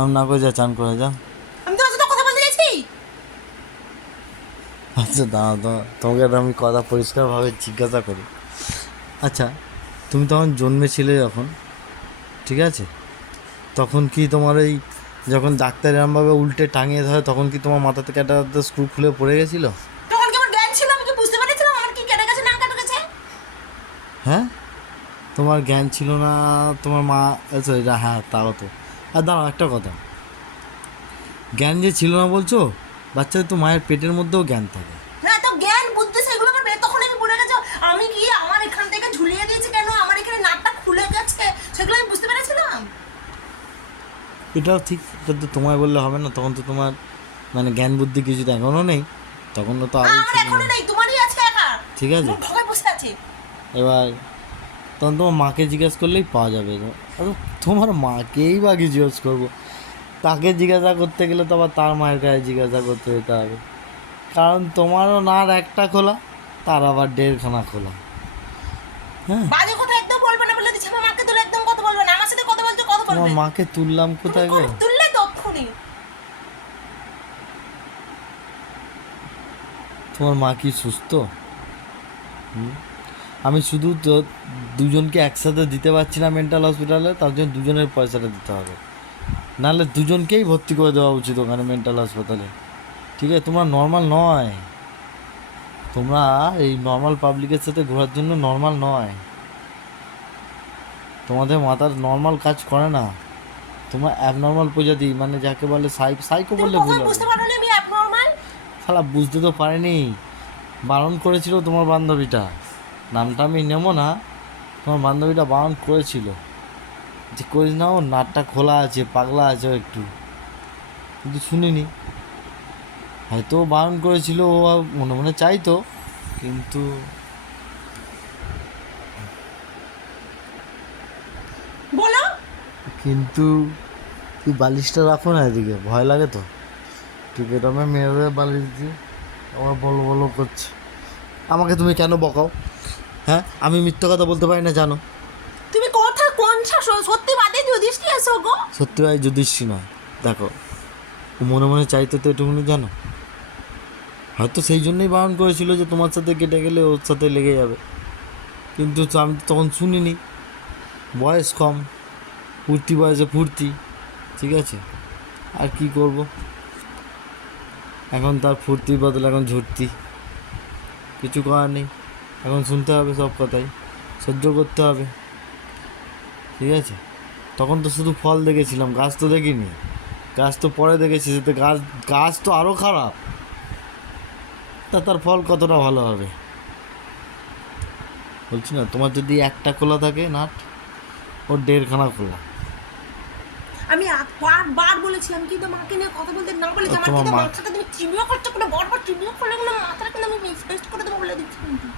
আমি না করে যা, চান করে যা। আমি তোমার সাথে কথা বলতে চাইছি। আচ্ছা দাঁড়াও তো, তোমাকে একটা আমি কথা পরিষ্কারভাবে জিজ্ঞাসা করি। আচ্ছা, তুমি তখন জন্মেছিলে যখন, ঠিক আছে, তখন কি তোমার এই যখন ডাক্তার এরমভাবে উল্টে টাঙিয়ে ধরে তখন কি তোমার মাথা থেকে একটা স্ক্রু খুলে পড়ে গেছিলো? তখন কি আমার জ্ঞান ছিল? আমি কি বুঝতে পেরেছিলাম আমার কি কেটে গেছে না কেটে গেছে? হ্যাঁ, তোমার জ্ঞান ছিল না, তোমার মা, সরি, হ্যাঁ তাও তো। আর দাঁড়াও একটা কথা, জ্ঞান যে ছিল না বলছো, বাচ্চাদের তো মায়ের পেটের মধ্যেও জ্ঞান থাকে। না তো জ্ঞান বুদ্ধি সেগুলো আমার তখন আমি পড়ে গেছে। আমি কি আমার এখান থেকে ঝুলিয়ে দিয়েছে কেন, আমার এখানে নাটটা খুলে গেছে, সেগুলো আমি বুঝতে পেরেছিলাম। এটাও ঠিক, এটা তো তোমায় বললে হবে না, তখন তো তোমার মানে জ্ঞান বুদ্ধি কিছু তো এখনও নেই, তখন তো আরোই আমার ছিল এখনো না। নেই, তোমারই আছে একা। ঠিক আছে, তোমার ভয় বসে আছে। এবার তখন তোমার মাকে জিজ্ঞেস করলেই পাওয়া যাবে। আর তোমার মাকেই বা কি জিজ্ঞেস করবো? তাকে জিজ্ঞাসা করতে গেলে তো আবার তার মায়ের কাছে জিজ্ঞাসা করতে যেতে হবে, কারণ তোমারও নার একটা খোলা, তার আবার 1.5খানা খোলা। হ্যাঁ, বাজে কথা একদম বলবে না বলে দিচ্ছি, আমার মাকে তুলে একদম কথা বলবে না, আমার সাথে কথা বলতে কথা তোমার বলবে। মাকে তুললাম তুমি কোথায় গো? করে তুললে তো অক্ষুনি। তোমার মা কি সুস্থ? হুম? আমি শুধু তো দুজনকে একসাথে দিতে পারছি না মেন্টাল হসপিটালে, তার জন্য দুজনের পয়সাটা দিতে হবে, নাহলে দুজনকেই ভর্তি করে দেওয়া উচিত ওখানে মেন্টাল হাসপাতালে। ঠিক আছে, তোমরা নর্মাল নয়, তোমরা এই নর্মাল পাবলিকের সাথে ঘোরার জন্য নর্মাল নয়, তোমাদের মাথার নর্মাল কাজ করে না, তোমরা অ্যাবনর্মাল প্রজাতি, মানে যাকে বলে সাইকো তুমি বললে ভুল কখন হবে। বুঝতে পারো না আমি অ্যাবনর্মাল? শালা বুঝতে তো পারেনি, বারণ করেছিল তোমার বান্ধবীটা, নামটা আমি নেবো না, তোমার বান্ধবীটা বারণ করেছিল যে করিস না, ও নাটটা খোলা আছে, পাগলা আছে ও একটু, কিন্তু শুনিনি। হয়তো ও বারণ করেছিল, ও মনে মনে চাইতো, কিন্তু বলো। কিন্তু তুই বালিশটা রাখো না এদিকে, ভয় লাগে তো, ঠিক এটা আমি মেয়েদের বালিশ দিই, আমার বলো বলো করছে। আমাকে তুমি কেন বকাও? হ্যাঁ, আমি মিথ্যা কথা বলতে পারি না জানো? তুমি কথা কোন সত্যি বাদে যুধিষ্ঠির এসো গো। সত্যি ভাই যুধিষ্ঠি নয়, দেখো, ও মনে মনে চাইতে তো এটুকুনি জানো, হয়তো সেই জন্যই বারণ করেছিল যে তোমার সাথে কেটে গেলে ওর সাথে লেগে যাবে, কিন্তু তো আমি তো তখন শুনিনি, বয়স কম, ফুর্তি বয়সে ফুর্তি, ঠিক আছে, আর কি করব, এখন তার ফুর্তির বদলে এখন ঝুর্তি, কিছু করার নেই, এখন শুনতে হবে সব কথাই, সহ্য করতে হবে, ঠিক আছে। তখন তো শুধু ফল দেখেছিলাম, গাছ তো দেখিনি, গাছ তো পরে দেখেছি, যাতে গাছ, গাছ তো আরও খারাপ, তা তার ফল কতটা ভালো হবে? বলছি না, তোমার যদি একটা খোলা থাকে নাট, ওর 1.5খানা খোলা। আমি বারবার বলেছি আমি কিন্তু মাকে নিয়ে কথা বলতে না বলেছি, আর আমার তোমার কিন্তু মা, মাথাটা তুমি চিবিও করছো করে বারবার চিবিও করলে কিন্তু মাথাটা কিন্তু আমি ফেস্ট করে দেবো বলে দিচ্ছি কিন্তু।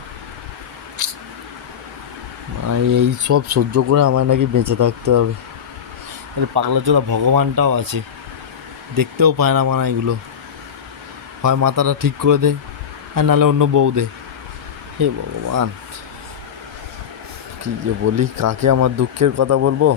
এই সব সহ্য করে আমার নাকি বেঁচে থাকতে হবে, আরে পাগলা চোদা ভগবানটাও আছে, দেখতেও পায় না মানা এগুলো, হয় মাথাটা ঠিক করে দে, আর নাহলে অন্য বউ দে। হে ভগবান, কী যে বলি, কাকে আমার দুঃখের কথা বলবো?